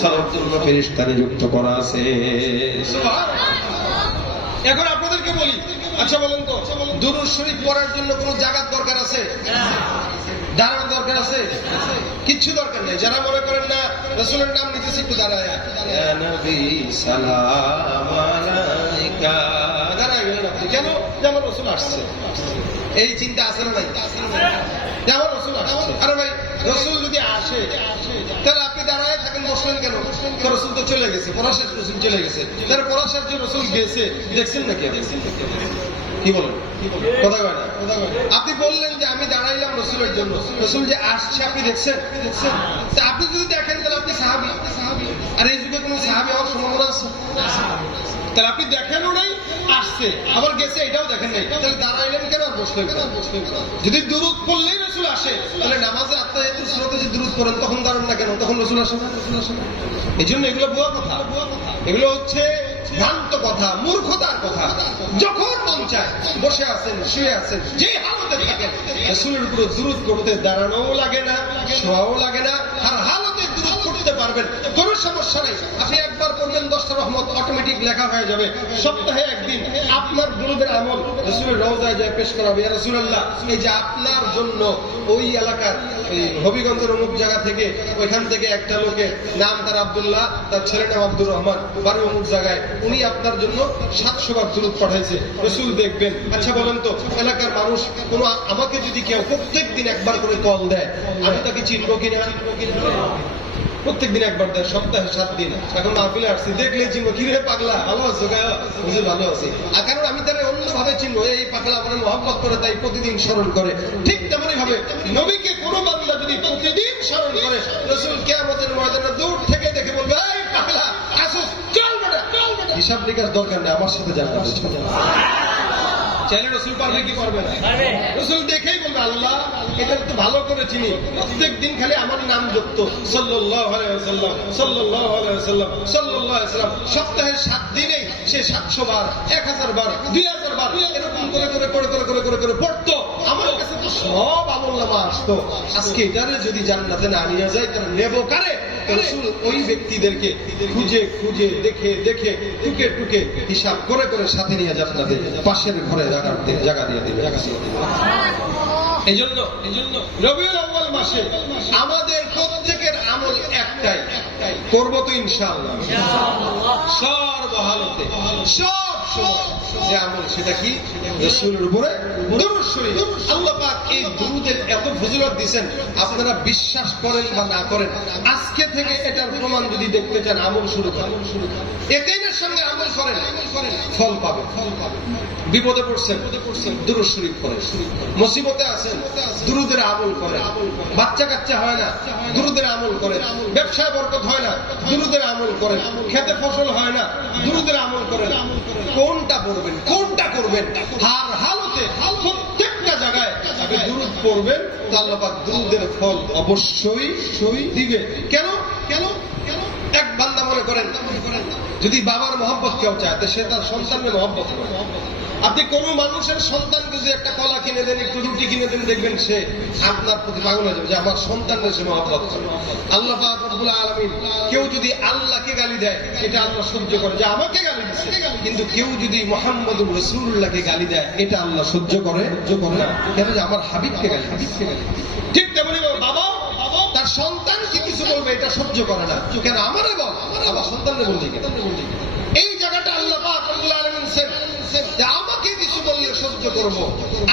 সালার জন্য ফেরেশতা নিযুক্ত করা আছে। এখন আপনাদেরকে বলি আচ্ছা বলেন তো দুরুদ শরীফ পড়ার জন্য কোনো জায়গার দরকার আছে? দাঁড়ানোর দরকার আছে? কিচ্ছু দরকার নেই যারা মনে করেন না রসুলের নাম নিতেছি একটু দাঁড়ায়। দাঁড়ায় গেলেন আপনি। কেন? যে আমার রসুল আসছে। এই চিন্তা না রসুল আসছে। আরে ভাই, রসুল যদি আসে, তাহলে আপনি দাঁড়ায় থাকেন, বসলেন কেন? রসুল তো চলে গেছে পরাশের রসুল চলে গেছে। তাহলে পরাশের যে রসুল গেছে, দেখছেন নাকি? কি বলেন? আপনি বললেন যে আমি দাঁড়াইলাম রসুলের জন্য। রসুল যে আসছে, আপনি দেখছেন? দেখছেন আপনি যদি দেখেন, তাহলে আপনি সাহাবি। আর এই যুগে কোনো সাহাবি হওয়ার সম্ভাবনা আছে? তাহলে আপনি দেখেনও নাই আসছে। আবার গেছে, এটাও দেখেন নাই। তাহলে দাঁড়াইলেন কেন আর বসলেন কেন? যদি দুরুদ পড়লেই রসুল আসে, তাহলে নামাজে আত্মাহিত স্রোতে যে দুরুদ পড়েন, তখন দাঁড়ান না কেন? তখন রসুল আসে এই জন্য এগুলো বুয়া কথা। এগুলো হচ্ছে ভ্রান্ত কথা, মূর্খতার কথা। যখন মন চায়, বসে আছেন, শুয়ে আছেন, যে হালতে থাকেন, রসুলের উপরে দুরুদ করতে দাঁড়ানোও লাগে না, শোয়াও লাগে না আর হালতে দুরুদ করতে পারবেন কোনো আপনি একবার দশটা রহমত অটোমেটিক লেখা হয়ে যাবে। সপ্তাহে একদিন। আপনার দুরুদের আমল রসুলের রওজায় যায় পেশ করা হবে। রসুল্লাহ এই যে আপনার জন্য ওই এলাকার হবিগঞ্জের অমুক জায়গা থেকে, ওইখান থেকে একটা লোকের নাম তার আব্দুল্লাহ, তার ছেলের নাম আব্দুর রহমান বাড়ি অমুক জায়গায়, উনি আপনার জন্য সাতশো বার দুরুদ পাঠাইছে। রসুল দেখবেন। আচ্ছা বলেন তো, এলাকার মানুষ কোনো আমাকে যদি কেউ প্রত্যেক দিন একবার করে কল দেয়, আমি তাকে চিনবো কিনা? প্রত্যেক দিন একবার দেয় সপ্তাহে সাত দিন। এখন মাহফিলে আসছি দেখলে চিনবো কি রে পাগলা ভালো আছো? হুজুর ভালো আছি। আর কারণ আমি তারা অন্যভাবে চিনবো এই পাগলা আমার মহব্বত করে তাই প্রতিদিন স্মরণ করে। ঠিক তেমনই ভাবে নবীকে কোনো বাংলা যদি প্রতিদিন স্মরণ করে রসুল কে আমাদের ময়দানে দূর থেকে দেখে বলবে এই পাগলা আসো চল বেটা হিসাব নিকাশ দরকার নেই আমার সাথে যান চাইলে রসুল পারবে কি পারবে না? রসুল দেখেই আল্লাহ, এটা তো ভালো করে চিনি। প্রত্যেক দিন খালি আমার নাম যুক্ত। আলাইহি ওয়াসাল্লাম, সাল্লাল্লাহু সপ্তাহে সাত দিনেই সে সাতশো বার, এক হাজার বার, দুই হাজার বার এরকম করে করে করে করে করে করে করে পড়তো। আমার কাছে তো সব আমল নামা আসতো। আজকে এটারে যদি জান্নাতে না নিয়ে যায়, তাহলে নেব কারে? ওই ব্যক্তিদেরকে খুঁজে খুঁজে, দেখে দেখে, টুকে টুকে হিসাব করে করে সাথে নিয়ে জান্নাতে, পাশের ঘরে জায়গা দিয়ে জায়গা দিয়ে দিবে। জায়গা দিয়ে দিবে। এই জন্য এই জন্য রবিউল আউ্বাল মাসে আমাদের প্রত্যেকের আমল একটাই। করব তো ইনশাআল্লাহ। সর্বহালতে সব সময়। যে আমল সেটা কি? রসুলের উপরে আপনারা বিশ্বাস করেন বা না করেন, আজকে থেকে এটার প্রমাণ যদি দেখতে চান, আমল শুরু করেন। একাইনের সঙ্গে আমল করেন? ফল পাবে ফল পাবে বিপদে পড়ছেন করেন। মুসিবতে আছেন? দুরুদের আমল করেন। বাচ্চা কাচ্চা হয় না? দুরুদের আমল করেন। ব্যবসায় বরকত হয় না? দুরুদের আমল করেন। খেতে ফসল হয় না? দুরুদের আমল করেন। কোনটা পড়বেন কোনটা করবেন? হার হালতে প্রত্যেকটা জায়গায় আপনি দুরুদ পড়বেন, আল্লাহ দুরুদের ফল অবশ্যই সই দিবে কেন? কেন? কেন? এক বান্দা মনে করেন, যদি বাবার মহব্বত কেউ চায়, তো সে তার সন্তানের মহব্বত করে আপনি কোন মানুষের সন্তানকে যদি একটা কলা কিনে দেন, একটু রুটি কিনে দেন, দেখবেন সে আপনার প্রতি পাগল যাবে যে আমার সন্তানের সে মহব্বত আল্লাহ আলামিন কেউ যদি আল্লাহকে গালি দেয় এটা আল্লাহ সহ্য করে। যে আমাকে গালি দিচ্ছে কিন্তু কেউ যদি মোহাম্মদ রসুল্লাহকে গালি দেয়, এটা আল্লাহ সহ্য করে সহ্য করে না। কেন যে আমার হাবিবকে গালি হাবিবকে গালি ঠিক তেমনি বাবা, তার সন্তান কি কিছু বলবে, এটা সহ্য করে না। কেন আমারে বল? আমার সন্তানের বলছি কেন? এই জায়গাটা আল্লাহ পাক রব্বুল আলামিন সেন যে আমাকে কিছু বললে সহ্য করব।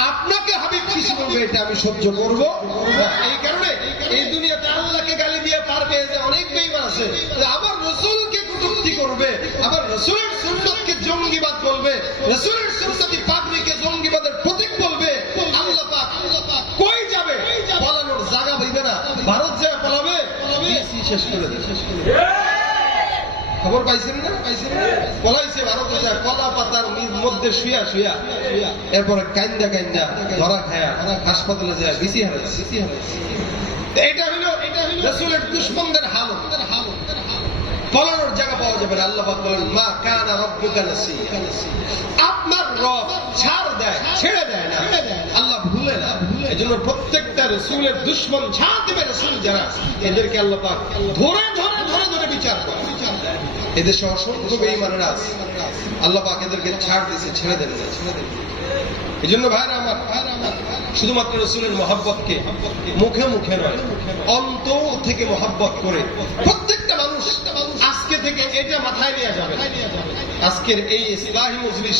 আপনাকে হাবিব কিছু বলবে এটা আমি সহ্য করব। এই কারণে এই দুনিয়াতে আল্লাহকে গালি দিয়ে পার পেয়ে যে অনেক বেইমান আছে যে আমার রসুলকে কটূক্তি করবে আবার রসুলের সুন্নতকে জঙ্গিবাদ বলবে রসুলের সুন্নতি পাগড়িকে জঙ্গিবাদের প্রতীক বলবে আল্লাহ পাক কই যাবে? পলানোর জায়গা হইবে না। ভারত যায় পলাবে শেষ করে দে শেষ করে দে। খবর পাইছেন না? পাইছেন পলাইছে ভারতে যায় কলা পাতার মধ্যে শুয়া শুয়া এরপরে কান্দা কান্দা ধরা খায়া হাসপাতালে যায়, বিসি হারাইছে বিসি তো এটা হইল, এটা রসুলের দুশ্মনদের হালত। পলানোর জায়গা পাওয়া যাবে না, আল্লাহ বলেন, মা কানা রব্বুকা নাসিয়া। আপনার রব ছাড় দেয়, ছেড়ে দেয় না। আল্লাহ ভুলে না। এই জন্য প্রত্যেকটা রসুলের দুশ্মন ছাড় দেবে রসুল যারা। এদেরকে আল্লাহ পাক ধরে ধরে ধরে ধরে বিচার বিচার করে এদেশে অসংখ্য বেঈমানেরা আছে আল্লাহ পাক এদেরকে ছাড় দিয়েছে, ছেড়ে দেন। ছেড়ে দেন এই জন্য ভাইরা আমার, শুধুমাত্র রসুলের মহাব্বতকে মুখে মুখে নয়, অন্তর থেকে মহাব্বত করে প্রত্যেকটা মানুষ আজকে থেকে এটা মাথায় নিয়ে যাবে। আজকের এই ইসলাহী মজলিস,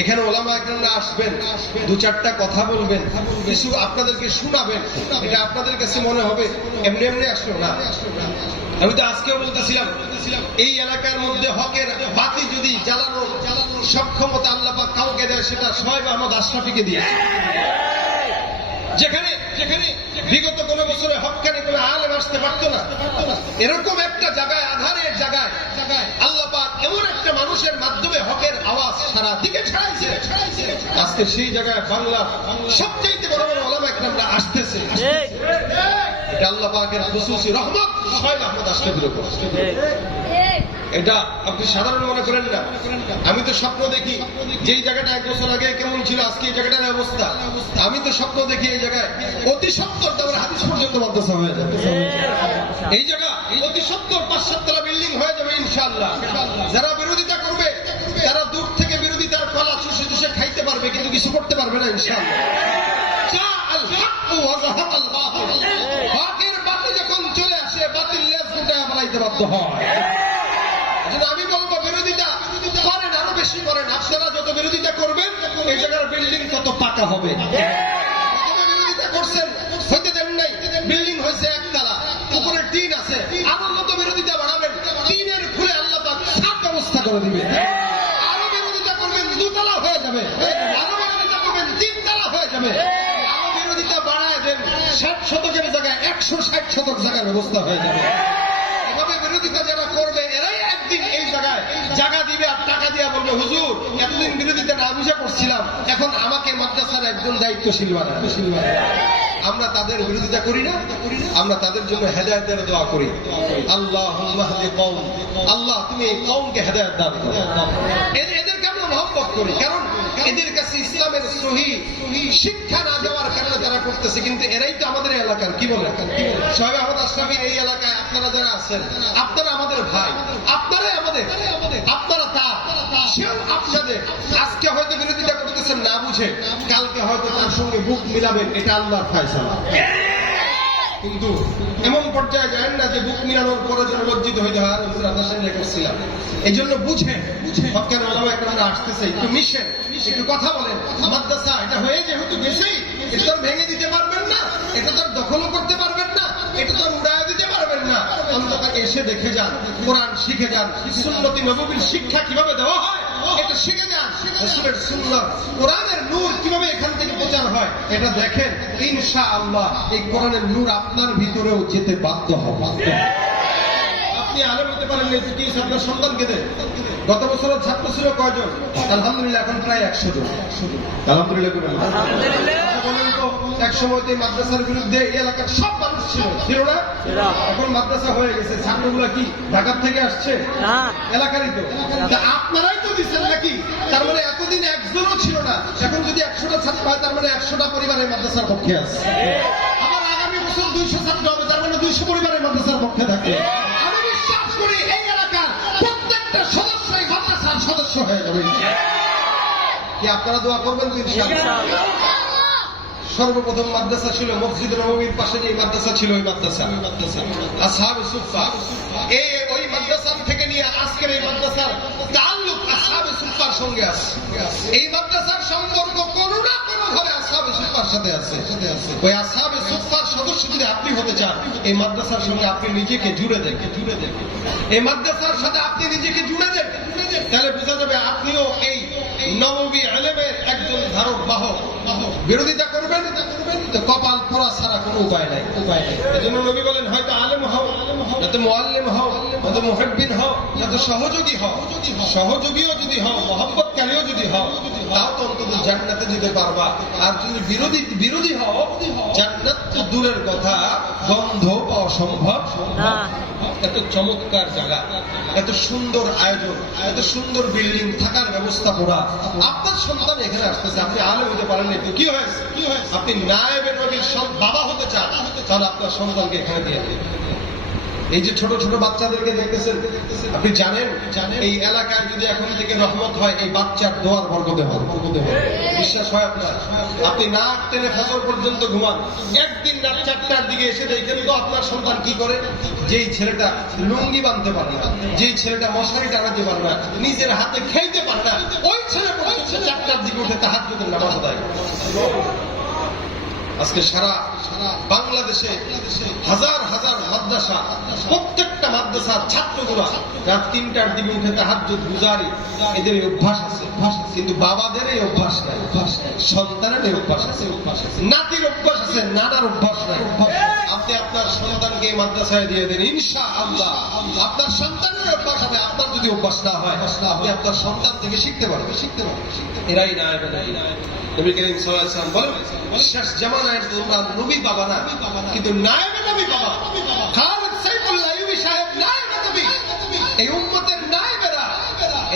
এখানে ওলামা একরামরা আসবেন, দু চারটা কথা বলবেন, কিছু আপনাদেরকে শোনাবেন, এটা আপনাদের কাছে মনে হবে, এমনি এমনি আসলো না? আমি তো আজকেও বলতেছিলাম, এই এলাকার মধ্যে হকের বাতি যদি জ্বালানো জ্বালানোর সক্ষমতা আল্লাহ পাক কাউকে দেয়, সেটা সোহেব আহমদ আশরাফিকে দিয়ে যেখানে যেখানে বিগত কোন বছরে হকানি কোন আলেম আসতে পারতো না। এরকম একটা জায়গায়, আধারের জায়গায় জায়গায় আল্লাহ পাক এমন একটা মানুষের মাধ্যমে হকের আওয়াজ সারা দিকে ছড়াইছে। আজকে সেই জায়গায় বাংলা সবচেয়ে বড় বড় ওলামা আসতেছে এটা এটা আপনি সাধারণ মনে করেন না। আমি তো স্বপ্ন দেখি, যেই জায়গাটা এক বছর আগে কেমন ছিল, আজকে এই জায়গাটার অবস্থা। আমি তো স্বপ্ন দেখি এই জায়গায় অতি সত্তর তারপরে হাদিস পর্যন্ত মাদ্রাসা হয়ে যাবে। এই জায়গা অতি সত্তর, পাঁচ সাততলা বিল্ডিং হয়ে যাবে ইনশাআল্লাহ। যারা বিরোধিতা করবে, তারা দূর থেকে বিরোধিতার কলা চুষে চুষে খাইতে পারবে, কিন্তু কিছু করতে পারবে না ইনশাআল্লাহ। বানাইতে বাধ্য হয় আমি বিরোধিতা করেন, আরও বেশি করেন, আপনারা যত বিরোধিতা করবেন, এই জায়গার বিল্ডিং তত পাকা হবে। বিরোধিতা করছেন, হইতে দেন নাই। বিল্ডিং হয়েছে একতলা, উপরে টিন আছে। আরও বিরোধিতা বাড়াবেন, টিনের খুলে আল্লাহ পাক সাত ব্যবস্থা করে দিবে আরও বিরোধিতা করবেন, দুতলা হয়ে যাবে। আরও বিরোধিতা করবেন, তিনতলা হয়ে যাবে। ষাট শতকের জায়গায় একশো ষাট শতক জায়গার ব্যবস্থা হয়ে যাবে। বিরোধিতা যারা করবে, এরাই একদিন এই জায়গায় জায়গা দিবে আর টাকা দিয়ে বলবে, হুজুর, এতদিন বিরোধিতা না বুঝে করছিলাম, এখন আমাকে মাদ্রাসার একজন দায়িত্বশীল বানান আমরা তাদের বিরোধিতা করি না, আমরা তাদের জন্য হেদায়তের দোয়া করি। আল্লাহ আল্লাহ, তুমি এই কৌমকে হেদায়ত দান করো। এদের- এদেরকে আমরা মহব্বত করি? কারণ এদের কাছে শিক্ষা না দেওয়ার কারণে তারা করতেছে, কিন্তু এরাই তো আমাদের এলাকার, কি বলে সবাই আহমদ আশরাফি এই এলাকায় আপনারা যারা আছেন, আপনারা আমাদের ভাই, আপনারাই আমাদের, আপনারা তা আজকে হয়তো বিরোধিতা করতেছেন, না বুঝে, কালকে হয়তো তার সঙ্গে বুক মিলাবেন, এটা আল্লাহর ফায়সালা। কিন্তু এমন পর্যায়ে যায় না যে বুক মিলানোর পরে যেন লজ্জিত হইতে হয় হুজুর করছিলাম। এই জন্য বুঝেন ওলামা একটা আসতেছে, একটু মিশেন, একটু কথা বলেন। মাদ্রাসা, এটা হয়ে যেহেতু এটা তো ভেঙে দিতে পারবেন না, এটা তো আর দখলও করতে পারবেন না, এটা তো উড়ায় দিতে পারবেন না। অন্তত এসে দেখে যান, কোরআন শিখে যান, সুন্নতি নবীর শিক্ষা কীভাবে দেওয়া হয়, এটা শিখে যান। সুন্নাত, কোরআনের নূর কীভাবে হয়, এটা দেখেন ইনশা আল্লাহ এই কোরআনের নূর আপনার ভিতরেও যেতে বাধ্য হবে। আপনি আলেম হতে পারেন কি আপনার সন্তানকে দেন। গত বছরের ছাত্র ছিল কয়জন? আলহামদুলিল্লাহ, এখন প্রায় একশো জন। আলহামদুলিল্লাহ। তো এক সময় মাদ্রাসার বিরুদ্ধে এই এলাকার সব মানুষ ছিল। ছিল না? এখন মাদ্রাসা হয়ে গেছে। ছাত্রগুলা কি ঢাকার থেকে আসছে? এলাকারই তো। আপনারাই তো দিচ্ছেন নাকি? তার মানে এতদিন একজনও ছিল না। এখন যদি একশোটা ছাত্র হয় তার মানে একশোটা পরিবারের মাদ্রাসার পক্ষে আছে। আবার আগামী বছর দুইশো ছাত্র হবে তার মানে দুইশো পরিবারের মাদ্রাসার পক্ষে থাকবে আমি বিশ্বাস করি এই এলাকার প্রত্যেকটা সদস্যই মাদ্রাসার সদস্য হয়ে যাবে। কি আপনারা দোয়া করবেন তো ইনশাআল্লাহ। সর্বপ্রথম মাদ্রাসা ছিল মসজিদ নবমীর পাশে যে মাদ্রাসা ছিল, ওই মাদ্রাসা। মাদ্রাসা আসহাবে সুফা এই ওই মাদ্রাসা থেকে নিয়ে আজকের এই মাদ্রাসার তাল্লুক আসহাবে সুফার সঙ্গে আছে। এই মাদ্রাসার সম্পর্ক কোনো না কোনো ভাবে আসহাবে সুফার সাথে আছে। ওই আসহাবে সুফার সদস্য যদি আপনি হতে চান, এই মাদ্রাসার সঙ্গে আপনি নিজেকে জুড়ে দেন জুড়ে দেন। এই মাদ্রাসার সাথে আপনি নিজেকে জুড়ে দেন। তাহলে বোঝা যাবে আপনিও এই নবমী আলেমের একজন ধারক, বাহক বিরোধিতা করবেন কপাল পোড়া ছাড়া কোনো উপায় নাই উপায় নাই। এজন্য নবী বলেন, হয়তো আলেম হও, যাতে মোয়াল্লেম হও হয়তো মুহাব্বিন হও, যাতে সহযোগী হও, সহযোগীও যদি হও, মহব্বতকারীও যদি হও তাও তো অন্তত জান্নাতে যেতে পারবা। আর যদি বিরোধী বিরোধী হও জান্নাত তো দূরের কথা গন্ধ পাওয়া সম্ভব। এত চমৎকার জায়গা এত সুন্দর আয়োজন এত সুন্দর বিল্ডিং থাকার ব্যবস্থাপনা। আপনার সন্তান এখানে আসতেছে আপনি আলো হতে পারেন না কি হয়েছে? আপনি নায়েবের বাবা হতে চান। তাহলে আপনার সন্তানকে এখানে দিয়ে এই যে ছোট ছোট বাচ্চাদেরকে দেখতেছেন, আপনি জানেন, এই এলাকায় যদি এখন থেকে রহমত হয়, এই বাচ্চার দোয়ার বরকতে হয় বরকতে হয় বিশ্বাস হয় আপনার? আপনি না টেনে ফসল পর্যন্ত ঘুমান। একদিন রাত চারটার দিকে এসে দেখেন তো আপনার সন্তান কি করে? যেই ছেলেটা লুঙ্গি বাঁধতে পারে না, যেই ছেলেটা মশারি টানাতে পারে না, নিজের হাতে খেলতে পারে না, ওই ছেলে চারটার দিকে উঠে তাহার নামাজ আদায় করে। আজকে সারা বাংলাদেশে হাজার হাজার মাদ্রাসা, প্রত্যেকটা মাদ্রাসার ছাত্রগুলা রাত তিনটার দিকে উঠে তাহাজ্জুদ গুজারি। এদের অভ্যাস আছে। কিন্তু বাবাদের এই অভ্যাস নাই। অভ্যাস সন্তানের এই অভ্যাস আছে। অভ্যাস আছে নাতির অভ্যাস আছে, নানার অভ্যাস নাই। আপনি আপনার সন্তানকে মাদ্রাসায় দিয়ে দেন ইনশা আল্লাহ আপনার সন্তানের অভ্যাস হবে, আপনার যদি অভ্যাস না হয়, আপনি আপনার সন্তান থেকে শিখতে পারবে শিখতে পারবে এরাই না এরাই না নবী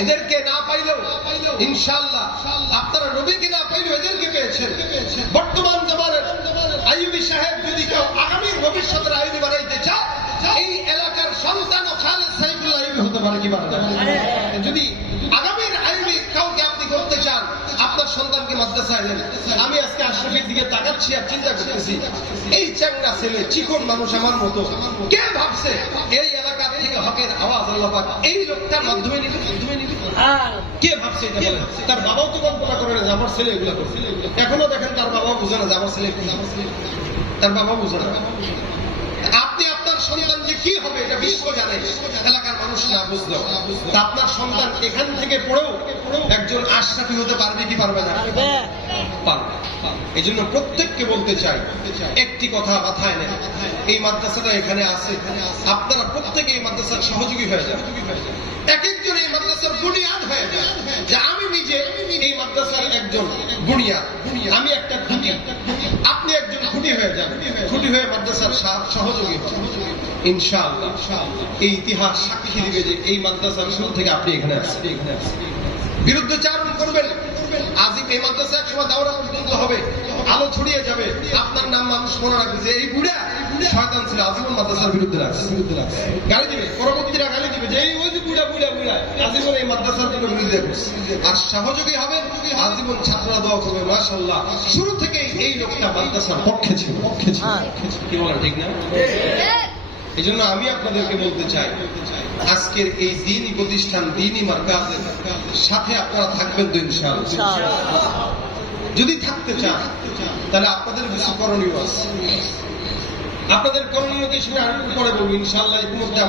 এদেরকে না পাইলেও ইনশাআল্লাহ আপনারা নবীকে না পাইলেও এদেরকে পেয়েছেন। বর্তমান জামানার আইয়ুবী সাহেব যদি কেউ আগামীর ভবিষ্যতের আইয়ুবী বানাইতে চায়, এই এলাকার সন্তান ও খালেদ সাইফুল্লাহ আইয়ুবী হতে পারে কি পারে না যদি আগামীর আইবি কাউকে আপনি করতে চান আপনার আমি আজকে আশরাফের দিকে তাকাচ্ছি আর চিন্তা করতেছি। এই চ্যাংরা ছেলে চিকন মানুষ আমার মতো। কে ভাবছে এই এলাকা থেকে হকের আওয়াজ আল্লাহ পাক এই লোকটার মাধ্যমে নিবে মাধ্যমে নিবে? কে ভাবছে এটা তার বাবাও তো কল্পনা করে না যে আমার ছেলে এগুলা করছে এখনও দেখেন তার বাবাও বুঝে না যে আমার ছেলে কি। তার বাবা বুঝে না। আপনি আপনার সন্তান যে কি হবে এটা বিশ্ব জানে। এলাকার মানুষ না বুঝলেও তা আপনার সন্তান এখান থেকে পড়েও একজন আশরাফি হতে পারবে কি পারবে না? পারবে। এই জন্য প্রত্যেককে বলতে চাই একটি কথা মাথায় নেন। এই মাদ্রাসাটা এখানে আছে। আপনারা প্রত্যেকে এই মাদ্রাসার সহযোগী হয়ে যান। এক একজন এই মাদ্রাসার বুনিয়াদ হয়ে যায় যে আমি নিজে এই মাদ্রাসার একজন বুনিয়াদ। আমি একটা খুঁটি। আপনি একজন খুঁটি হয়ে যান। খুঁটি হয়ে মাদ্রাসার সহযোগী হন। ইনশাআল্লাহ। এই ইতিহাস সাক্ষী দিবে যে এই মাদ্রাসার শুরু থেকে আপনি এখানে আসছেন। এখানে আসছেন বিরুদ্ধচারণ করবেন। আজিব এই মাদ্রাসা এক দাওরা পর্যন্ত হবে। আলো ছড়িয়ে যাবে। আপনার নাম মানুষ মনে রাখবে যে এই বুড়া শয়তান ছিল আজীবন মাদ্রাসার বিরুদ্ধে রাখছে। বিরুদ্ধে রাখছে গালি দিবে পরবর্তীরা গালি দিবে যে এই ওই যে বুড়া বুড়া বুড়া। আজীবন এই মাদ্রাসার জন্য বিরুদ্ধে আর সহযোগী হবে আজীবন ছাত্ররা দোয়া করবে শুরু থেকেই এই লোকটা মাদ্রাসার পক্ষে ছিল। পক্ষে ছিল। কি বলেন ঠিক না? এই জন্য আমি আপনাদেরকে বলতে চাই আজকের এই দিনই প্রতিষ্ঠান দিনই মার্কাজের সাথে আপনারা থাকবেন তো ইনশাআল্লাহ। যদি থাকতে চান তাহলে আপনাদের কিছু করণীয় আছে। আপনাদের করণীয় কি সেটা আমি পরে বলব ইনশাআল্লাহ ইতিমধ্যে